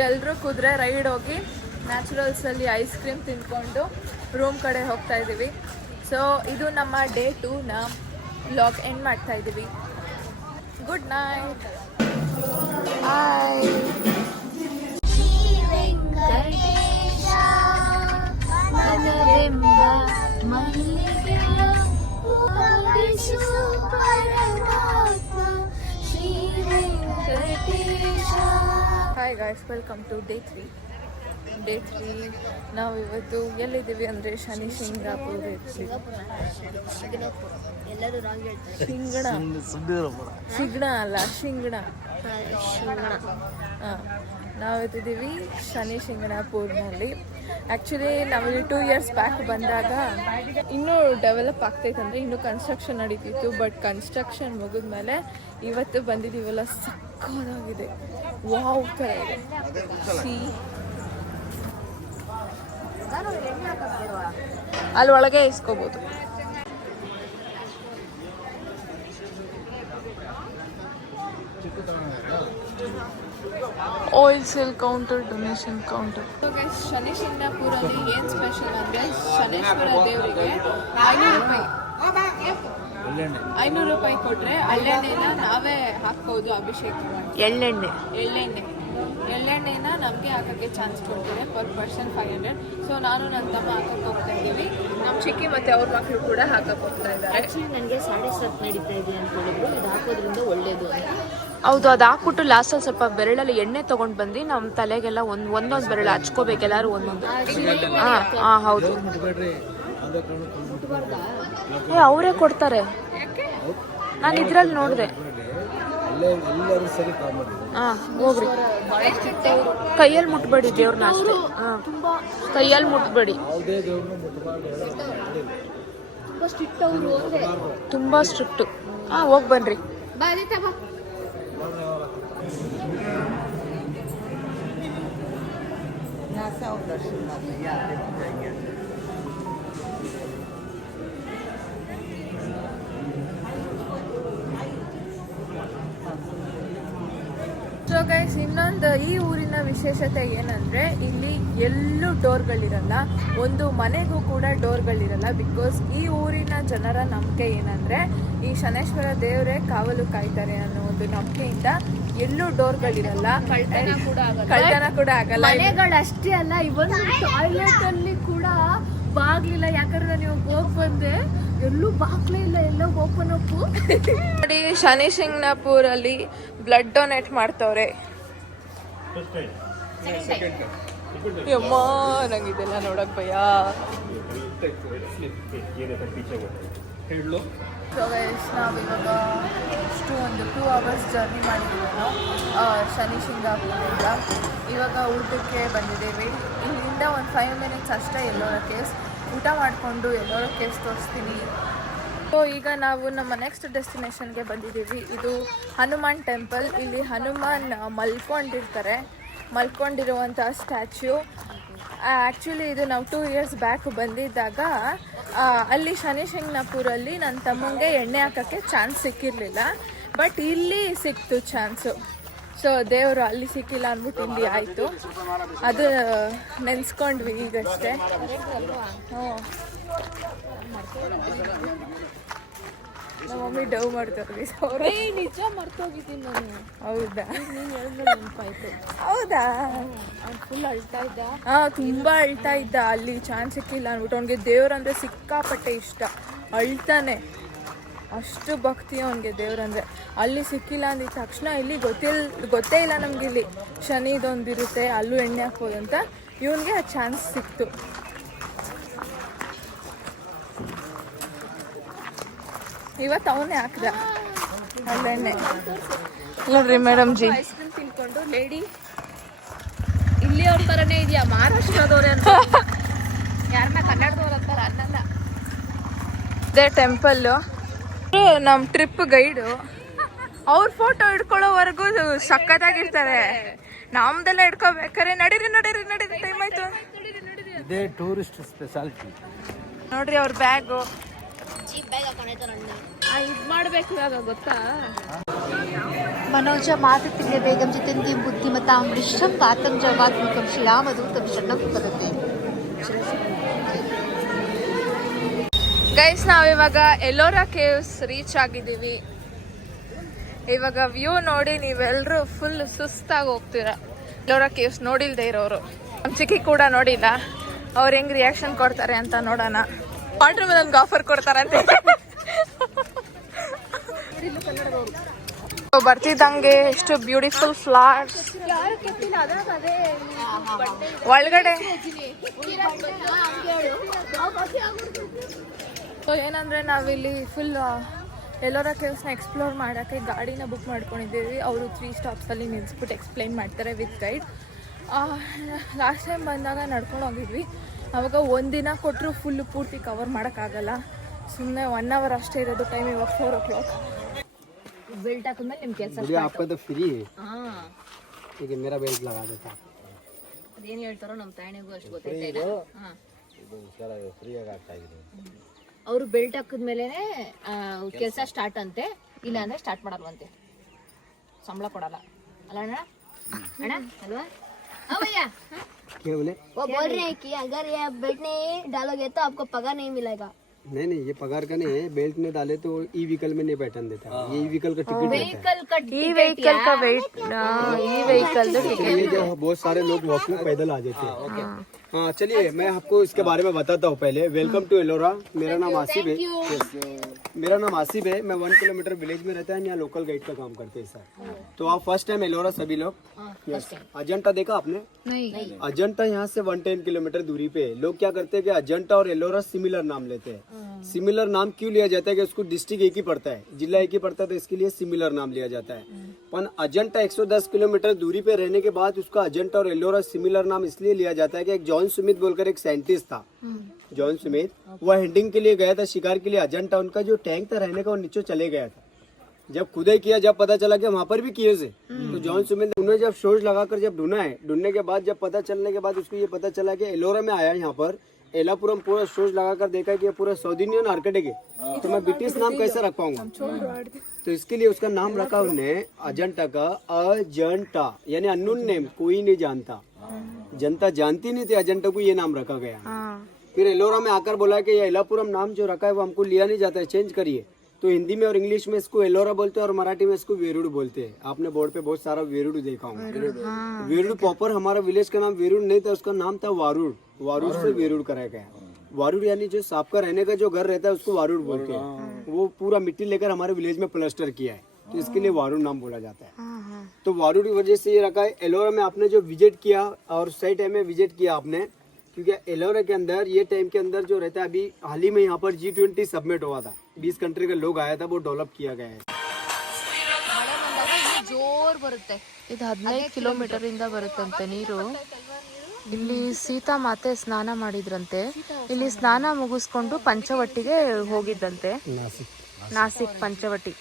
ಎಲ್ಲರೂ ಕುದುರೆ ರೈಡ್ ಹೋಗಿ ನ್ಯಾಚುರಲ್ಸಲ್ಲಿ ಐಸ್ ಕ್ರೀಮ್ ತಿಂದ್ಕೊಂಡು ರೂಮ್ ಕಡೆ ಹೋಗ್ತಾ ಇದ್ದೀವಿ. ಸೊ ಇದು ನಮ್ಮ ಡೇ 2ನ ವ್ಲಾಗ್ ಎಂಡ್ ಮಾಡ್ತಾ ಇದ್ದೀವಿ. Good night. Bye. Hi guys, welcome to day 3. ನಾವು ಇವತ್ತು ಎಲ್ಲಿದ್ದೀವಿ ಅಂದರೆ ಶನಿ ಶಿಂಗ್ರಾಪುರ. ಎಲ್ಲರೂ ರಾಂಗ್ ಹೇಳ್ತಾರೆ. ಶಿಂಗಣ ಅಲ್ಲ, ಶಿಂಗಣ. ಹಾಂ, ನಾವಿದ್ದೀವಿ ಶನಿ ಶಿಂಗಣಾಪುರ್ನಲ್ಲಿ. ಆ್ಯಕ್ಚುಲಿ ನಾವಿಲ್ಲಿ 2 years ಬ್ಯಾಕ್ ಬಂದಾಗ ಇನ್ನೂ ಡೆವಲಪ್ ಆಗ್ತೈತೆ ಅಂದರೆ ಇನ್ನೂ ಕನ್ಸ್ಟ್ರಕ್ಷನ್ ನಡೀತಿತ್ತು. ಬಟ್ ಕನ್ಸ್ಟ್ರಕ್ಷನ್ ಮುಗಿದ್ಮೇಲೆ ಇವತ್ತು ಬಂದಿದ್ದೀವಲ್ಲ, ಸಕ್ಕತ್ತಾಗಿದೆ, ವಾವ್ ಥರ ಇದೆ. ಅಲ್ಲಿ ಒಳಗೆ ಇಸ್ಕೋಬೋದು. Oil sale counter, donation counter. Shani ಶಿಂಗಣಾಪುರಲ್ಲಿ ಏನು ಸ್ಪೆಷಲ್ ಅಂದರೆ ಶನೇಶ್ವರ ದೇವರಿಗೆ 500 ರೂಪಾಯಿ ಕೊಟ್ಟರೆ ಎಳ್ಳೆಣ್ಣೆನ ನಾವೇ ಹಾಕ್ಬೋದು ಅಭಿಷೇಕ ಮಾಡಿ. ಎಳ್ಳೆಣ್ಣೆನ ನಮಗೆ ಹಾಕೋಕ್ಕೆ ಚಾನ್ಸ್ ಕೊಡ್ತಾರೆ. Per person 500. ಸೊ ನಾನು ನನ್ನ ತಮ್ಮ ಹಾಕಕ್ಕೆ ಹೋಗ್ತಾ ಇದ್ದೀವಿ. ನಮ್ಮ ಚಿಕ್ಕಿ ಮತ್ತು ಅವ್ರ ಮಕ್ಕಳು ಕೂಡ ಹಾಕಕ್ಕೆ ಹೋಗ್ತಾ ಇದ್ದಾರೆ. ಆ್ಯಕ್ಚುಲಿ ನನಗೆ ಸಾಡೆ ಸತ್ ನಡೀತಾ ಇದೆ ಅಂತ ಹೇಳಿದ್ರು. ಇದು ಹಾಕೋದ್ರಿಂದ ಒಳ್ಳೇದು ಅಂತ. ಹೌದು, ಅದು ಹಾಕ್ಬಿಟ್ಟು ಲಾಸ್ಟಲ್ಲಿ ಸ್ವಲ್ಪ ಬೆರಳಲ್ಲಿ ಎಣ್ಣೆ ತೊಗೊಂಡು ಬಂದು ನಮ್ಮ ತಲೆಗೆಲ್ಲ ಒಂದೊಂದು ಬೆರಳು ಹಚ್ಕೋಬೇಕು, ಎಲ್ಲರೂ ಒಂದೊಂದು. ಹಾಂ ಹೌದು, ಅವರೇ ಕೊಡ್ತಾರೆ. ನಾನು ಇದ್ರಲ್ಲಿ ನೋಡಿದೆ. ಹಾಂ, ಹೋಗ್ರಿ. ಕೈಯಲ್ಲಿ ಮುಟ್ಬೇಡಿ ದೇವ್ರನ್ನ ಅಷ್ಟೇ. ಹಾಂ, ಕೈಯಲ್ಲಿ ಮುಟ್ಬೇಡಿ. ತುಂಬ ಸ್ಟ್ರಿಕ್ಟು. ಹಾಂ, ಹೋಗಿ ಬನ್ರಿ. ಸೊ ಗೈಸ್, ಇನ್ನೊಂದು ಈ ಊರಿನ ವಿಶೇಷತೆ ಏನಂದರೆ ಇಲ್ಲಿ ಎಲ್ಲೂ ಡೋರ್ಗಳಿರಲ್ಲ. ಒಂದು ಮನೆಗೂ ಕೂಡ ಡೋರ್ಗಳಿರಲ್ಲ. ಬಿಕಾಸ್ ಈ ಊರಿನ ಜನರ ನಂಬಿಕೆ ಏನಂದರೆ ಈ ಶನೇಶ್ವರ ದೇವರೇ ಕಾವಲು ಕಾಯ್ತಾರೆ ಅನ್ನೋ ಒಂದು ನಂಬಿಕೆಯಿಂದ ಎಲ್ಲೂ ಡೋರ್ಗಳಿರಲ್ಲ. ಕಳ್ತನ ಕೂಡ ಆಗಲ್ಲ. ಮನೆಗಳಷ್ಟೇ ಅಲ್ಲ, ಇವನ್ ಟಾಯ್ಲೆಟ್ ಅಲ್ಲಿ ಕೂಡ ಬಾಗ್ಲಿಲ್ಲ. ಯಾಕಂದ್ರೆ ನೀವು ಹೋಗಿ ಬಂದೆ, ಎಲ್ಲೂ ಬಾಗ್ಲೇ ಇಲ್ಲ, ಎಲ್ಲೋ ಓಪನ್ ಅಪ್ಪು. ನೋಡಿ, ಶನಿ ಶಿಂಗಣಾಪುರಲ್ಲಿ ಬ್ಲಡ್ ಡೊನೇಟ್ ಮಾಡ್ತವ್ರೆ. ಯಮ್ಮ, ನಂಗಿದೆಲ್ಲ ನೋಡಕ್ ಭಯ. ನಾವಿವಾಗ ಇಷ್ಟು ಒಂದು 2 hours ಜರ್ನಿ ಮಾಡಿದ್ದೀವಿ ನಾವು ಶನಿ ಶಿಂಗಣಾಪುರದಿಂದ. ಇವಾಗ ಊಟಕ್ಕೆ ಬಂದಿದ್ದೇವೆ. ಇಲ್ಲಿಂದ ಒಂದು 5 minutes ಅಷ್ಟೇ ಎಲ್ಲೋರ ಕೇವ್ಸ್. ಊಟ ಮಾಡಿಕೊಂಡು ಎಲ್ಲೋರ ಕೇವ್ಸ್ ತೋರಿಸ್ತೀನಿ. ಸೊ ಈಗ ನಾವು ನಮ್ಮ ನೆಕ್ಸ್ಟ್ ಡೆಸ್ಟಿನೇಷನ್ಗೆ ಬಂದಿದ್ದೀವಿ. ಇದು ಹನುಮಾನ್ ಟೆಂಪಲ್. ಇಲ್ಲಿ ಹನುಮಾನ್ ಮಲ್ಕೊಂಡಿರುವಂಥ ಸ್ಟ್ಯಾಚ್ಯೂ. ಆ್ಯಕ್ಚುಲಿ ಇದು ನಾವು 2 years ಬ್ಯಾಕ್ ಬಂದಿದ್ದಾಗ ಅಲ್ಲಿ ಶನಿ ಶಿಂಗಣಾಪುರಲ್ಲಿ ನನ್ನ ತಮ್ಮಂಗೆ ಎಣ್ಣೆ ಹಾಕೋಕ್ಕೆ ಚಾನ್ಸ್ ಸಿಕ್ಕಿರಲಿಲ್ಲ. ಬಟ್ ಇಲ್ಲಿ ಸಿಕ್ತು ಚಾನ್ಸು. ಸೊ ದೇವರು ಅಲ್ಲಿ ಸಿಕ್ಕಿಲ್ಲ ಅಂದ್ಬಿಟ್ಟು ಇಲ್ಲಿ ಆಯಿತು. ಅದು ನೆನೆಸ್ಕೊಂಡ್ವಿ ಈಗಷ್ಟೇ. ಹ್ಞೂ, ನಮ್ಮ ಮಮ್ಮಿ ಡವ್ ಮಾಡ್ತಾರೆ. ನಿಜ ಮರ್ತೋಗಿದ್ದೀನಿ ನಾನು. ಹೌದಾ? ನೀನು ಹೇಳಿದ್ರೆ ನೆನಪಾಯ್ತು. ಹೌದಾ? ಫುಲ್ ಅಳ್ತಾ ಇದ್ದ. ಹಾಂ, ತುಂಬ ಅಳ್ತಾ ಇದ್ದ. ಅಲ್ಲಿ ಚಾನ್ಸ್ ಸಿಕ್ಕಿಲ್ಲ ಅಂದ್ಬಿಟ್ಟು. ಅವ್ನಿಗೆ ದೇವ್ರಂದ್ರೆ ಸಿಕ್ಕಾಪಟ್ಟೆ ಇಷ್ಟ, ಅಳ್ತಾನೆ. ಅಷ್ಟು ಭಕ್ತಿ ಅವನಿಗೆ ದೇವ್ರಂದ್ರೆ. ಅಲ್ಲಿ ಸಿಕ್ಕಿಲ್ಲ ಅಂದಿದ ತಕ್ಷಣ ಇಲ್ಲಿ ಗೊತ್ತೇ ಇಲ್ಲ ನಮ್ಗೆ ಇಲ್ಲಿ ಶನಿದೊಂದು ಇರುತ್ತೆ, ಅಲ್ಲೂ ಎಣ್ಣೆ ಹಾಕ್ಬೋದು ಅಂತ. ಇವನಿಗೆ ಆ ಚಾನ್ಸ್ ಸಿಕ್ತು. ಇವತ್ತು ಅವನೇ ಹಾಕ್ದ ಅಲ್ಲೆಣ್ಣೆ. ನೋಡ್ರಿ ಮೇಡಮ್ ಜಿ, ಐಸ್ ಕ್ರೀಮ್ ತಿನ್ಕೊಂಡು ಲೇಡಿ ಇಲ್ಲಿ ಅವ್ರ ಥರನೇ ಇದೆಯಾ, ಮಹಾರಾಷ್ಟ್ರದವ್ರೆ ಅಂತ. ಯಾರನ್ನ ಕನ್ನಡದವ್ರು ಅಂತಾರ, ಅನ್ನಲ್ಲ. ಇದೇ ಟೆಂಪಲ್ಲು. ನಮ್ಮ ಟ್ರಿಪ್ ಗೈಡು ಅವ್ರ ಫೋಟೋ ಹಿಡ್ಕೊಳ್ಳೋವರೆಗೂ ಸಕ್ಕತ್ತಾಗಿರ್ತಾರೆ. ನಮ್ದೆಲ್ಲ ಹಿಡ್ಕೋಬೇಕಾರೆ ನಡೀರಿ ಟೈಮ್ ಆಯ್ತು. ಇದೇ ಟೂರಿಸ್ಟ್ ಸ್ಪೆಷಾಲಿಟಿ. ನೋಡ್ರಿ ಅವ್ರ ಬ್ಯಾಗು. ಇದು ಮಾಡಬೇಕು ಇವಾಗ, ಗೊತ್ತಾ? मनोज मातृल्य वेगं जितन्ति बुद्धिमतां वृक्षं वातं जवात्मकं श्रीरामदूतं शरणं प्रपद्ये. ಗೈಸ್, ನಾವಿವಾಗ ಎಲ್ಲೋರಾ ಕೇವ್ಸ್ ರೀಚ್ ಆಗಿದ್ದೀವಿ. ಇವಾಗ ವ್ಯೂ ನೋಡಿ ನೀವೆಲ್ಲರೂ ಫುಲ್ ಸುಸ್ತಾಗಿ ಹೋಗ್ತೀರಾ. ಎಲ್ಲೋರಾ ಕೇವ್ಸ್ ನೋಡಿಲ್ದೇ ಇರೋರು. ನಮ್ಮ ಚಿಕ್ಕಿ ಕೂಡ ನೋಡಿಲ್ಲ. ಅವ್ರು ಹೆಂಗ್ ರಿಯಾಕ್ಷನ್ ಕೊಡ್ತಾರೆ ಅಂತ ನೋಡೋಣ. ವಾಟರ್ ಮೆಲನ್ಗೆ ಆಫರ್ ಕೊಡ್ತಾರಂತೆ. ಬರ್ತಿದ್ದಂಗೆ ಎಷ್ಟು ಬ್ಯೂಟಿಫುಲ್ ಫ್ಲವರ್ಸ್ ಒಳಗಡೆ. ಸೊ ಏನಂದ್ರೆ ನಾವಿಲ್ಲಿ ಫುಲ್ ಎಲ್ಲೋರಾ ಕೇವ್ಸ್ನ ಎಕ್ಸ್ಪ್ಲೋರ್ ಮಾಡೋಕ್ಕೆ ಗಾಡಿನ ಬುಕ್ ಮಾಡ್ಕೊಂಡಿದ್ದೀವಿ. ಅವರು 3 ಸ್ಟಾಪ್ಸಲ್ಲಿ ನಿಲ್ಲಿಸ್ಬಿಟ್ಟು ಎಕ್ಸ್ಪ್ಲೈನ್ ಮಾಡ್ತಾರೆ ವಿತ್ ಗೈಡ್. ಲಾಸ್ಟ್ ಟೈಮ್ ಬಂದಾಗ ನಡ್ಕೊಂಡು ಹೋಗಿದ್ವಿ. ಆವಾಗ ಒಂದಿನ ಕೊಟ್ಟರು ಪೂರ್ತಿ ಕವರ್ ಮಾಡೋಕ್ಕಾಗಲ್ಲ. ಸುಮ್ಮನೆ 1 hour ಅಷ್ಟೇ ಇರೋದು ಟೈಮ್. ಇವಾಗ 4 o'clock. ಬೆಲ್ಟ್ ಹಾಕಿದ್ಮೇಲೆ ನಿಮ್ಮ ಕೆಲಸ आपका तो फ्री है ಹಾಂ ठीक है मेरा बेल्ट लगा देता ಅದೇನು ಹೇಳ್ತಾರೋ ನಮ್ಮ ತಾಯಿಗೂ ಅಷ್ಟು ಗೊತ್ತೈತೆ ಇಲ್ಲ. ಹಾಂ ಅವರು ಬೆಲ್ಟ್ ಹಾಕಿದ್ಮೇಲೆ ಕೆಲಸ ಸ್ಟಾರ್ಟ್ ಅಂತೆ, ಇಲ್ಲ ಅಂದರೆ ಸ್ಟಾರ್ಟ್ ಮಾಡಲ್ವಂತೆ. ಸಂಬಳ ಕೊಡಲ್ಲ ಅಲ್ಲ ಅಣ್ಣ? ಅಣ್ಣ ಅಲ್ವಾ? ಅವಯ್ಯ क्या बोले वो बोल रहे हैं कि अगर ये बेल्ट नहीं डालोगे तो आपको पगार नहीं मिलेगा. नहीं ये पगार का नहीं है बेल्ट में डाले तो ई व्हीकल में नहीं बैठन देता ये ई व्हीकल का टिकट रहता है ಈ ವೆಹಿಕಲ್ का वेट ಈ ವೆಹಿಕल ये जो बहुत सारे लोग वॉकिंग पैदल आ जाते हैं हाँ चलिए मैं आपको इसके बारे में बताता हूँ पहले वेलकम टू एलोरा मेरा नाम आसिफ है मेरा नाम आसिफ है मैं 1 किलोमीटर विलेज में रहता है यहाँ लोकल गाइड का काम करते हैं सर तो आप फर्स्ट टाइम एलोरा सभी लोग यस अजंता देखा आपने अजंता यहाँ से 110 किलोमीटर दूरी पे है लोग क्या करते हैं कि अजंता और एलोरा सिमिलर नाम लेते हैं सिमिलर नाम क्यों लिया जाता है कि उसको डिस्ट्रिक्ट एक ही पड़ता है जिला एक ही पड़ता है तो इसके लिए सिमिलर नाम लिया जाता है पर अजंता 110 किलोमीटर दूरी पे रहने के बाद उसका अजंता और एलोरा सिमिलर नाम इसलिए लिया जाता है कि एक जॉन स्मिथ बोलकर एक साइंटिस्ट था जॉन स्मिथ वो हंटिंग के लिए गया था शिकार के लिए अजंता उनका जो टैंक था रहने का वो नीचे चले गया था जब खुदाई किया जब पता चला कि वहाँ पर भी किए से तो जॉन स्मिथ उन्होंने जब सोच लगाकर जब ढूंढा है ढूंढने के बाद जब पता चलने के बाद उसको ये पता चला कि एलोरा में आया यहाँ पर एलापुरम पूरा सोच लगाकर देखा कि ये पूरा साउथ इंडियन आर्किटेक्ट है तो मैं ब्रिटिश नाम कैसे रख पाऊंगा तो इसके लिए उसका नाम रखा उन्होंने अजंता का अजंता यानी अननोन नेम कोई नहीं जानता जनता जानती नहीं थी अजंता को ये नाम रखा गया फिर एलोरा में आकर बोला कि ये एलापुरम नाम जो रखा है वो हमको लिया नहीं जाता है चेंज करिए तो हिंदी में और इंग्लिश में इसको एलोरा बोलते हैं और मराठी में इसको वेरुड़ बोलते हैं आपने बोर्ड पे बहुत सारा वेरुड़ देखा होगा वेरुड़ प्रॉपर हमारा विलेज का नाम वेरुड़ नहीं था उसका नाम था वारुड़ वारुड़ से वेरुड़ कराया गया वारुड़ यानी जो सांप का रहने का जो घर रहता है उसको वारुड़ बोलते हैं वो पूरा मिट्टी लेकर हमारे विलेज में प्लास्टर किया है तो इसके लिए वारुड़ नाम बोला जाता है तो वारुड़ की वजह से ये रखा है एलोरा में आपने जो विजिट किया और सही टाइम में विजिट किया आपने क्योंकि एलोरा के अंदर ये टाइम के अंदर जो रहता है अभी हाल ही में यहाँ पर G20 सबमिट हुआ था 20 कंट्री का लोग आया था वो डेवलप किया गया है ಜೋರ್ ಬರುತ್ತೆ. ಇದು 15 ಕಿಲೋಮೀಟರ್ ಇಂದ ಬರುತ್ತಂತೆ ನೀರು. ಇಲ್ಲಿ ಸೀತಾ ಮಾತೆ ಸ್ನಾನ ಮಾಡಿದ್ರಂತೆ. ಇಲ್ಲಿ ಸ್ನಾನ ಮುಗಿಸ್ಕೊಂಡು ಪಂಚವಟ್ಟಿಗೆ ಹೋಗಿದ್ದಂತೆ. ನಾಸಿಕ್ पंचवटी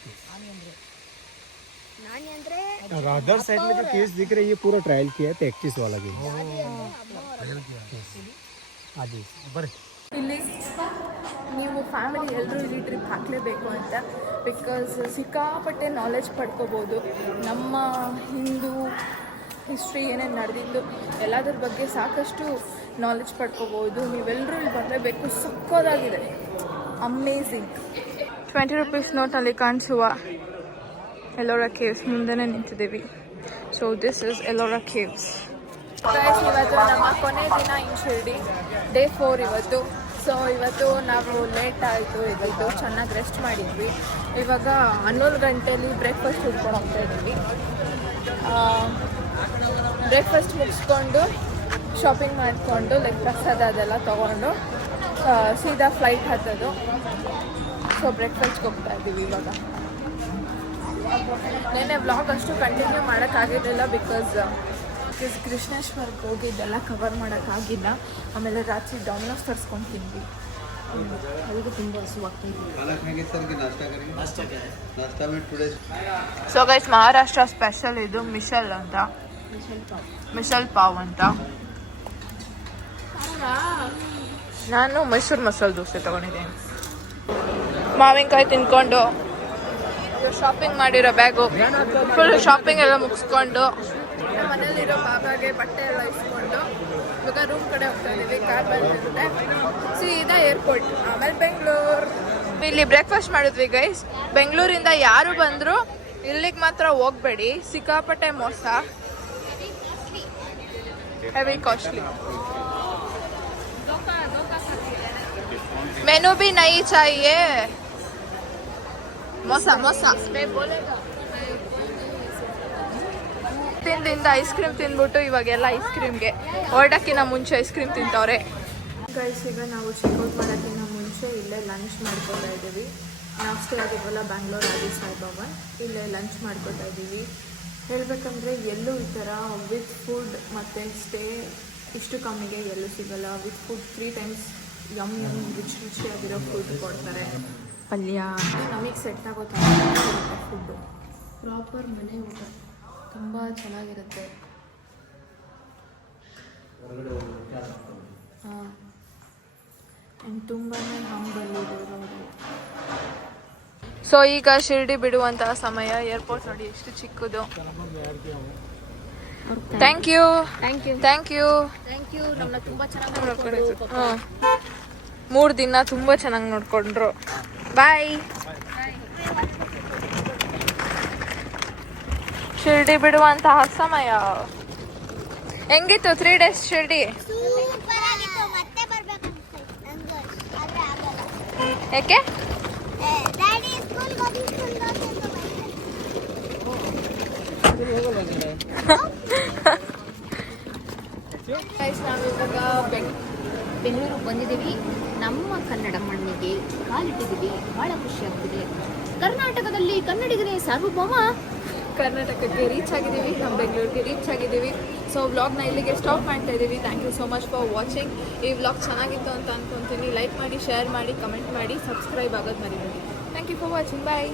राधर साइड में जो केस दिख रहा है ये पूरा ट्रायल किया है प्रैक्टिस वाला भी ಇಲ್ಲಿ ನೀವು ಫ್ಯಾಮಿಲಿ ಎಲ್ಲರೂ ಇಲ್ಲಿ ಟ್ರಿಪ್ ಹಾಕಲೇಬೇಕು ಅಂತ ಬಿಕಾಸ್ ಸಿಕ್ಕಾಪಟ್ಟೆ ನಾಲೆಜ್ ಪಡ್ಕೋಬೋದು. ನಮ್ಮ ಹಿಂದೂ ಹಿಸ್ಟ್ರಿ ಏನೇನು ನಡೆದಿದ್ದು ಎಲ್ಲದ್ರ ಬಗ್ಗೆ ಸಾಕಷ್ಟು ನಾಲೆಜ್ ಪಡ್ಕೋಬೋದು. ನೀವೆಲ್ಲರೂ ಇಲ್ಲಿ ಬರಲೇಬೇಕು. ಸಕ್ಕದಾಗಿದೆ, ಅಮೇಝಿಂಗ್. 20 ರೂಪೀಸ್ ನೋಟಲ್ಲಿ ಕಾಣಿಸುವ ಎಲ್ಲೋರಾ ಕೇವ್ಸ್ ಮುಂದೆನೇ ನಿಂತಿದ್ದೀವಿ. So this is Ellora caves. ಇವತ್ತು ನಮ್ಮ ಕೊನೆ ದಿನ ಇನ್ ಶಿರ್ಡಿ, ಡೇ 4 ಇವತ್ತು. ಸೊ ಇವತ್ತು ನಾವು ಲೇಟ್ ಆಯಿತು ಇವತ್ತು, ಚೆನ್ನಾಗಿ ರೆಸ್ಟ್ ಮಾಡಿದ್ವಿ. ಇವಾಗ 11 ಗಂಟೆಯಲ್ಲಿ ಬ್ರೇಕ್ಫಾಸ್ಟ್ ಹುಡ್ಕೊಂಡು ಹೋಗ್ತಾ ಇದ್ದೀವಿ. ಬ್ರೇಕ್ಫಾಸ್ಟ್ ಮುಗಿಸ್ಕೊಂಡು ಶಾಪಿಂಗ್ ಮಾಡಿಕೊಂಡು ಲೈಕ್ ಪ್ರಸಾದ ಅದೆಲ್ಲ ತೊಗೊಂಡು ಸೀದಾ ಫ್ಲೈಟ್ ಹತ್ತೋದು. ಸೊ ಬ್ರೇಕ್ಫಾಸ್ಟ್ಗೆ ಹೋಗ್ತಾ ಇದ್ದೀವಿ ಇವಾಗ. ನೆನ್ನೆ ವ್ಲಾಗ್ ಅಷ್ಟು ಕಂಟಿನ್ಯೂ ಮಾಡೋಕ್ಕಾಗಿರಲಿಲ್ಲ ಬಿಕಾಸ್ ಕೃಷ್ಣೇಶ್ವರ್ಗೆ ಹೋಗಿದ್ದೆಲ್ಲ ಕವರ್ ಮಾಡೋಕ್ಕಾಗಿಲ್ಲ. ಆಮೇಲೆ ರಾತ್ರಿ ಡಾಮಿನೋಸ್ ತರಿಸ್ಕೊಂಡು ತಿಂದ್ವಿ. ಅದಕ್ಕೆ ತುಂಬ ಹಸುವಾಗ್ತಾಯಿದ್ವಿ. ಸೊ ಗೈಸ್ ಮಹಾರಾಷ್ಟ್ರ ಸ್ಪೆಷಲ್ ಇದು ಮಿಶಲ್ ಅಂತ, ಮಿಶಲ್ ಪಾವ್ ಅಂತ. ನಾನು ಮೈಸೂರು ಮಸಾಲೆ ದೋಸೆ ತೊಗೊಂಡಿದ್ದೀನಿ. ಮಾವಿನಕಾಯಿ ತಿನ್ಕೊಂಡು ಶಾಪಿಂಗ್ ಮಾಡಿರೋ ಬ್ಯಾಗು ಫುಲ್ ಶಾಪಿಂಗ್ ಎಲ್ಲ ಮುಗಿಸ್ಕೊಂಡು ನಮ್ಮ ಮನೇಲಿರೋ ಬಾಬಾಗೆ ಬಟ್ಟೆ ಎಲ್ಲ ಇಸ್ಕೊಂಡು ಇವಾಗ ರೂಮ್ ಕಡೆ ಹೋಗ್ತಾ ಇದ್ದೀವಿ. ಕಾರ್ ಬಂದಿರುತ್ತೆ ಸೀದಾ ಏರ್ಪೋರ್ಟ್, ಆಮೇಲೆ ಬೆಂಗಳೂರು. ಇಲ್ಲಿ ಬ್ರೇಕ್ಫಾಸ್ಟ್ ಮಾಡಿದ್ವಿ ಗೈಸ್. ಬೆಂಗಳೂರಿಂದ ಯಾರು ಬಂದರೂ ಇಲ್ಲಿಗೆ ಮಾತ್ರ ಹೋಗ್ಬೇಡಿ, ಸಿಕ್ಕಾಪಟ್ಟೆ ಮೋಸ, ಹೆವಿ ಕಾಸ್ಟ್ಲಿ. मेनू भी नहीं चाहिए, ಮೋಸ ಮೋಸ. ತಿಂದಿಂದ ಐಸ್ ಕ್ರೀಮ್ ತಿಂದ್ಬಿಟ್ಟು ಇವಾಗೆಲ್ಲ ಐಸ್ ಕ್ರೀಮ್ಗೆ ಹೊರಡಕ್ಕಿಂತ ಮುಂಚೆ ಐಸ್ ಕ್ರೀಮ್ ತಿಂತವ್ರೆ ಗೈಸ್. ಈಗ ನಾವು ಚೆಕ್ಔಟ್ ಮಾಡೋಕ್ಕಿಂತ ಮುಂಚೆ ಇಲ್ಲೇ ಲಂಚ್ ಮಾಡ್ಕೊತಾ ಇದ್ದೀವಿ. ನಾವು ಸ್ಟೇ ಆಗಿದ್ವಲ್ಲ ಬ್ಯಾಂಗ್ಳೂರ್ ಆದಿ ಸಾಯಿಬಾಬಾ, ಇಲ್ಲೇ ಲಂಚ್ ಮಾಡ್ಕೊತಾ ಇದ್ದೀವಿ. ಹೇಳಬೇಕಂದ್ರೆ ಎಲ್ಲೂ ಈ ಥರ ವಿತ್ ಫುಡ್ ಮತ್ತು ಸ್ಟೇ ಇಷ್ಟು ಕಮ್ಮಿಗೆ ಎಲ್ಲೂ ಸಿಗೋಲ್ಲ. ವಿತ್ ಫುಡ್ 3 ಟೈಮ್ಸ್ ಯಮ್ ರುಚಿಯಾಗಿರೋ ಫುಡ್ ಕೊಡ್ತಾರೆ. ಪಲ್ಯ ನಮಗೆ ಸೆಟ್ ಆಗೋ ಥರ ಇರುತ್ತೆ ಫುಡ್ಡು. ಪ್ರಾಪರ್ ಮನೆ ಊಟ ತುಂಬ ಚೆನ್ನಾಗಿರುತ್ತೆ. ಹಾಂ, ತುಂಬಾ ಹಂಬಲಿದೆ ರೋಡು. ಸೊ ಈಗ ಶಿರ್ಡಿ ಬಿಡುವಂತಹ ಸಮಯ. ಏರ್ಪೋರ್ಟ್ ನೋಡಿ ಎಷ್ಟು ಚಿಕ್ಕದು. Thank you. ನಮ್ಮನ್ನ ತುಂಬಾ ಚೆನ್ನಾಗಿ 3 ದಿನ ತುಂಬ ಚೆನ್ನಾಗಿ ನೋಡ್ಕೊಂಡ್ರು. ಬಾಯ್. ಶಿರ್ಡಿ ಬಿಡುವಂತಹ ಸಮಯ. ಹೆಂಗಿತ್ತು 3 days ಶಿರ್ಡಿ? ಸೂಪರ್ ಆಗಿತ್ತು. ಮತ್ತೆ ಬರ್ಬೇಕು ನಂಗೆ, ಆದ್ರೆ ಆಗಲ್ಲ. ಯಾಕೆ? ಡ್ಯಾಡಿ ಸ್ಕೂಲ್ಗೆ ಹೋಗಿ ನಾವಿವಾಗ ಬೆಂಗಳೂರಿಗೆ ಬಂದಿದ್ದೀವಿ. ನಮ್ಮ ಕನ್ನಡ ಮಣ್ಣಿಗೆ ಕಾಲಿಟ್ಟಿದ್ದೀವಿ. ಭಾಳ ಖುಷಿ ಆಗ್ತಿದೆ. ಕರ್ನಾಟಕದಲ್ಲಿ ಕನ್ನಡಿಗರೇ ಸಾರ್ವಭೌಮ. ಕರ್ನಾಟಕಕ್ಕೆ ರೀಚ್ ಆಗಿದ್ದೀವಿ, ನಮ್ಮ ಬೆಂಗಳೂರಿಗೆ ರೀಚ್ ಆಗಿದ್ದೀವಿ. ಸೊ ವ್ಲಾಗ್ನ ಇಲ್ಲಿಗೆ ಸ್ಟಾಪ್ ಮಾಡ್ತಾ ಇದ್ದೀವಿ. Thank you so much for watching. ಈ ವ್ಲಾಗ್ ಚೆನ್ನಾಗಿತ್ತು ಅಂತ ಅಂದ್ಕೊತೀನಿ. ಲೈಕ್ ಮಾಡಿ, ಶೇರ್ ಮಾಡಿ, ಕಮೆಂಟ್ ಮಾಡಿ, ಸಬ್ಸ್ಕ್ರೈಬ್ ಆಗೋದು ಮರಿಬೇಡಿ. Thank you for watching. Bye.